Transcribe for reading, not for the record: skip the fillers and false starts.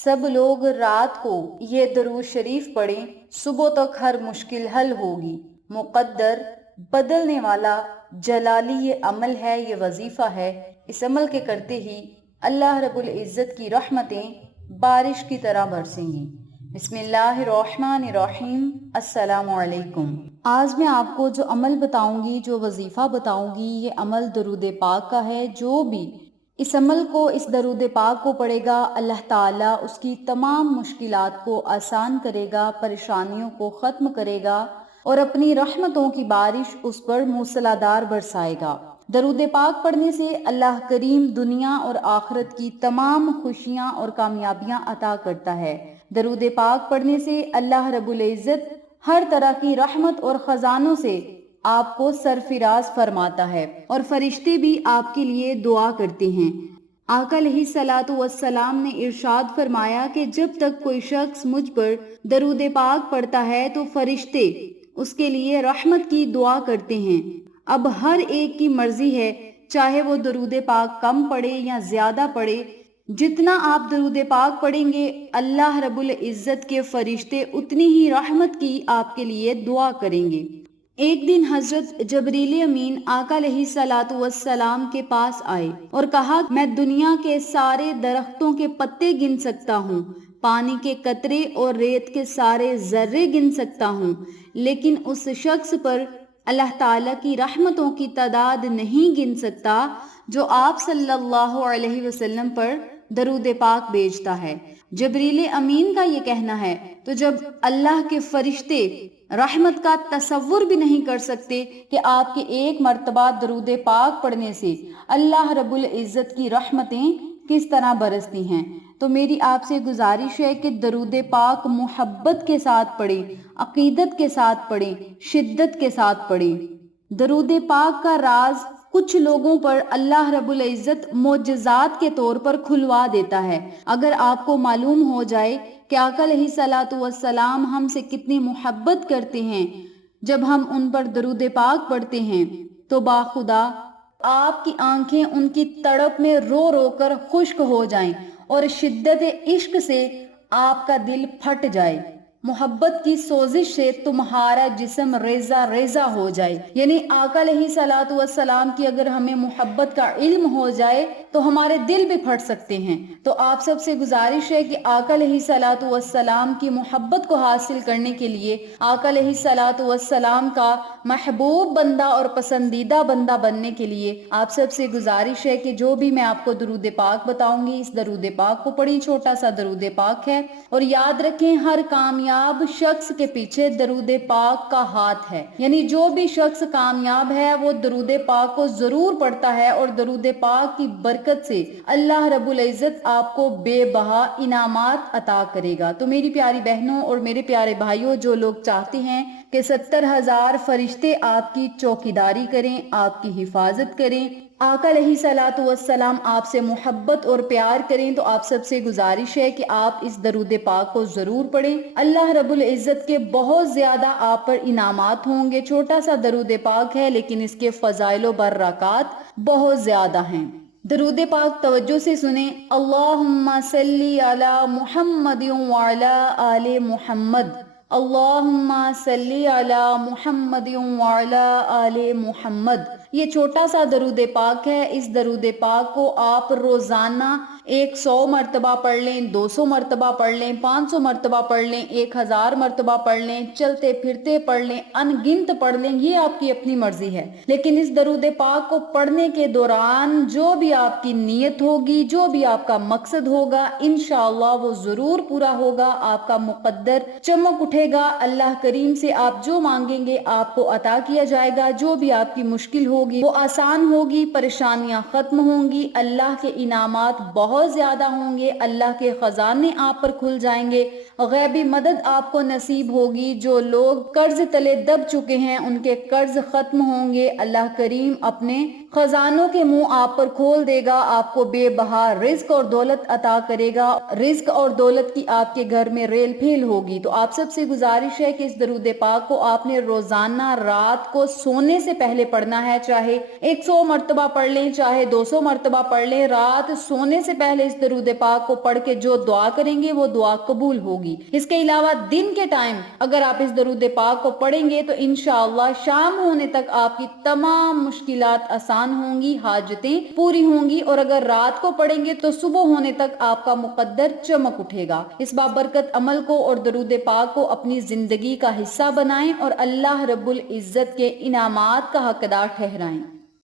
सब लोग रात को ये दरूद शरीफ पढ़ें, सुबह तक हर मुश्किल हल होगी। मुक़द्दर बदलने वाला जलाली ये अमल है, ये वजीफ़ा है। इस अमल के करते ही अल्लाह रब्बुल इज़्ज़त की रहमतें बारिश की तरह बरसेंगी। बिस्मिल्लाहिर्रहमानिर्रहीम। अस्सलामु अलैकुम। आज मैं आपको जो अमल बताऊंगी, जो वजीफ़ा बताऊंगी, ये अमल दरूद पाक का है। जो भी इस अमल को, इस दरूद पाक को पढ़ेगा, अल्लाह ताला उसकी तमाम मुश्किलात को आसान करेगा, परेशानियों को ख़त्म करेगा और अपनी रहमतों की बारिश उस पर मूसलाधार बरसाएगा। दरूद पाक पढ़ने से अल्लाह करीम दुनिया और आखिरत की तमाम खुशियाँ और कामयाबियाँ अता करता है। दरूद पाक पढ़ने से अल्लाह रब्बुल इज़्ज़त हर तरह की रहमत और ख़जानों से आपको सरफिराज फरमाता है और फरिश्ते भी आपके लिए दुआ करते हैं। आका अलैहिस्सलातु वस्सलाम ने इरशाद फरमाया कि जब तक कोई शख्स मुझ पर दरूद पाक पढ़ता है तो फरिश्ते उसके लिए रहमत की दुआ करते हैं। अब हर एक की मर्जी है, चाहे वो दरूद पाक कम पढ़े या ज्यादा पढ़े। जितना आप दरूद पाक पढ़ेंगे, अल्लाह रब्बुल इज़्ज़त के फरिश्ते उतनी ही रहमत की आपके लिए दुआ करेंगे। एक दिन हजरत जबरील अमीन आका अलैहिस्सलातु वस्सलाम के पास आए और कहा, मैं दुनिया के सारे दरख्तों के पत्ते गिन सकता हूँ, पानी के कतरे और रेत के सारे जर्रे गिन सकता हूँ, लेकिन उस शख्स पर अल्लाह ताला की रहमतों की तादाद नहीं गिन सकता जो आप सल्लल्लाहु अलैहि वसल्लम पर दरूद पाक भेजता है। जबरील अमीन का ये कहना है, तो जब अल्लाह के फरिश्ते रहमत का तसव्वुर भी नहीं कर सकते कि आपके एक मर्तबा दरूद पाक पढ़ने से अल्लाह रब्बुल इज़्ज़त की रहमतें किस तरह बरसती हैं, तो मेरी आपसे गुजारिश है कि दरूद पाक मोहब्बत के साथ पढ़ें, अकीदत के साथ पढ़ें, शिद्दत के साथ पढ़ें। दरूद पाक का राज कुछ लोगों पर अल्लाह रब्बुल इज़्ज़त मोजज़ात के तौर पर खुलवा देता है। अगर आपको मालूम हो जाए कि आका अलैहिस्सलातु वस्सलाम हमसे कितनी मोहब्बत करते हैं, जब हम उन पर दरूद पाक पढ़ते हैं तो बाखुदा आपकी आंखें उनकी तड़प में रो रो कर खुश्क हो जाएं और शिद्दत इश्क से आपका दिल फट जाए, मोहब्बत की सोजिश से तुम्हारा जिस्म रेजा रेजा हो जाए। यानी आका अलैहिस्सलातु वस्सलाम की अगर हमें मोहब्बत का इल्म हो जाए तो हमारे दिल भी फट सकते हैं। तो आप सबसे गुजारिश है कि आका अलैहिस्सलातु वस्सलाम की मोहब्बत को हासिल करने के लिए, आका अलैहिस्सलातु वस्सलाम का महबूब बंदा और पसंदीदा बंदा बनने के लिए आप सबसे गुजारिश है कि जो भी मैं आपको दरूद पाक बताऊंगी, इस दरूद पाक को पढ़ी। छोटा सा दरूद पाक है और याद रखें, हर कामयाब शख्स के पीछे दरूद पाक का हाथ है। यानी जो भी शख्स कामयाब है वो दरूद पाक को जरूर पढ़ता है और दरूद पाक की बरकत से अल्लाह रब्बुल इज़्ज़त आपको बेबहा इनामात अता करेगा। तो मेरी प्यारी बहनों और मेरे प्यारे भाइयों, जो लोग चाहते हैं कि 70,000 फरिश्ते आपकी चौकीदारी करें, आपकी हिफाजत करें, आका अलैहिस्सलातु वस्सलाम आपसे मोहब्बत और प्यार करें, तो आप सबसे गुजारिश है कि आप इस दरूद पाक को जरूर पढ़ें। अल्लाह रब्बुल इज़्ज़त के बहुत ज्यादा आप पर इनामात होंगे। छोटा सा दरूद पाक है लेकिन इसके फजाइल बरक़ात बहुत ज्यादा हैं। दरूद पाक तवज्जो से सुने। अल्लाहुम्मा सल्ली अला मुहम्मदिन व अला आले मुहम्मद, अल्लाहुम्मा सल्ली अला मुहम्मदिन व अला आले मुहम्मद। ये छोटा सा दरूद पाक है। इस दरूद पाक को आप रोजाना 100 मरतबा पढ़ लें, 200 मरतबा पढ़ लें, 500 मरतबा पढ़ लें, 1000 मरतबा पढ़ लें, चलते फिरते पढ़ लें, अनगिनत पढ़ लें, ये आपकी अपनी मर्जी है। लेकिन इस दरूद पाक को पढ़ने के दौरान जो भी आपकी नीयत होगी, जो भी आपका मकसद होगा, इंशाअल्लाह वो जरूर पूरा होगा। आपका मुकद्दर चमक उठेगा। अल्लाह करीम से आप जो मांगेंगे आपको अता किया जाएगा। जो भी आपकी मुश्किल होगी वो आसान होगी, परेशानियां खत्म होंगी, अल्लाह के इनामात बहुत ज्यादा होंगे, अल्लाह के खजाने आप पर खुल जाएंगे, गैबी मदद आपको नसीब होगी। जो लोग कर्ज तले दब चुके हैं उनके कर्ज खत्म होंगे। अल्लाह करीम अपने खजानों के मुंह आप पर खोल देगा, आपको बेबहा रिज्क और दौलत अता करेगा। रिज्क और दौलत की आपके घर में रेल फेल होगी। तो आप सबसे गुजारिश है कि इस दरूद पाक को आपने रोजाना रात को सोने से पहले पढ़ना है। चाहे 100 मरतबा पढ़ लें, चाहे 200 मरतबा पढ़ लें, रात सोने से پہلے اس درود پاک کو پڑھ کے جو دعا کریں گے وہ دعا قبول ہوگی۔ اس کے علاوہ دن کے ٹائم اگر آپ اس درود پاک کو پڑھیں گے تو انشاءاللہ شام ہونے تک آپ کی تمام مشکلات آسان ہوں گی، حاجتیں پوری ہوں گی، اور اگر رات کو پڑھیں گے تو صبح ہونے تک آپ کا مقدر چمک اٹھے گا۔ اس بابرکت عمل کو اور درود پاک کو اپنی زندگی کا حصہ بنائیں اور اللہ رب العزت کے انعامات کا حقدار ٹھہرائیں۔